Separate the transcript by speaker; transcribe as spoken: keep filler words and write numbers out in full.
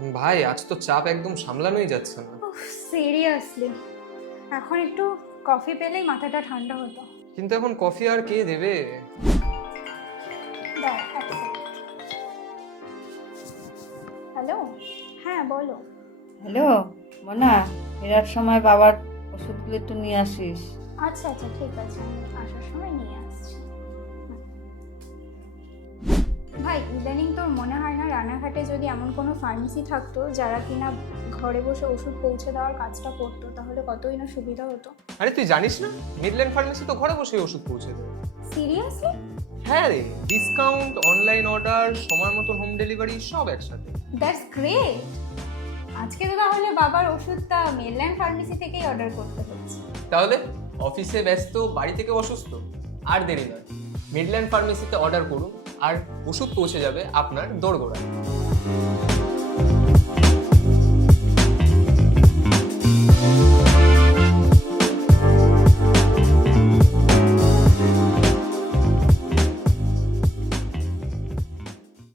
Speaker 1: ভাই আজ তো চাপ একদম সামলানোই যাচ্ছে না।
Speaker 2: সিরিয়াসলি এখন একটু কফি পেলেই মাথাটা ঠান্ডা হতো।
Speaker 1: কিন্তু এখন কফি আর কে দেবে?
Speaker 2: হ্যালো, হ্যাঁ বলো।
Speaker 3: হ্যালো মোনা, ফেরার সময় বাবার ওষুধগুলো একটু নিয়ে আসিস।
Speaker 2: আচ্ছা আচ্ছা ঠিক আছে, আমি আসার সময় নিয়ে আসছি। ভাই ইদানিং তোর মনে হয় না রানাঘাটে যদি এমন কোনো ফার্মেসি থাকতো যারা কিনা ঘরে বসে ওষুধ পৌঁছে দেওয়ার কাজটা করতো, তাহলে কতই না সুবিধা হতো।
Speaker 1: আরে তুই জানিস না, মিডল্যান্ড ফার্মেসি তো ঘরে বসে ওষুধ পৌঁছে দেয়।
Speaker 2: সিরিয়াসলি?
Speaker 1: হ্যাঁ রে, ডিসকাউন্ট, অনলাইন অর্ডার, সময় মতন হোম ডেলিভারি সব একসাথে।
Speaker 2: That's great. আজকে তো তাহলে বাবার ওষুধটা মেনল্যান্ড ফার্মেসি থেকেই অর্ডার করতে হচ্ছে।
Speaker 1: তাহলে অফিসে ব্যস্ত, বাড়ি থেকে অসুস্থ, আর দেরি নয়, মিডল্যান্ড ফার্মেসিতে অর্ডার করুন আর ওষুধ পৌঁছে যাবে আপনার দোরগোড়ায়।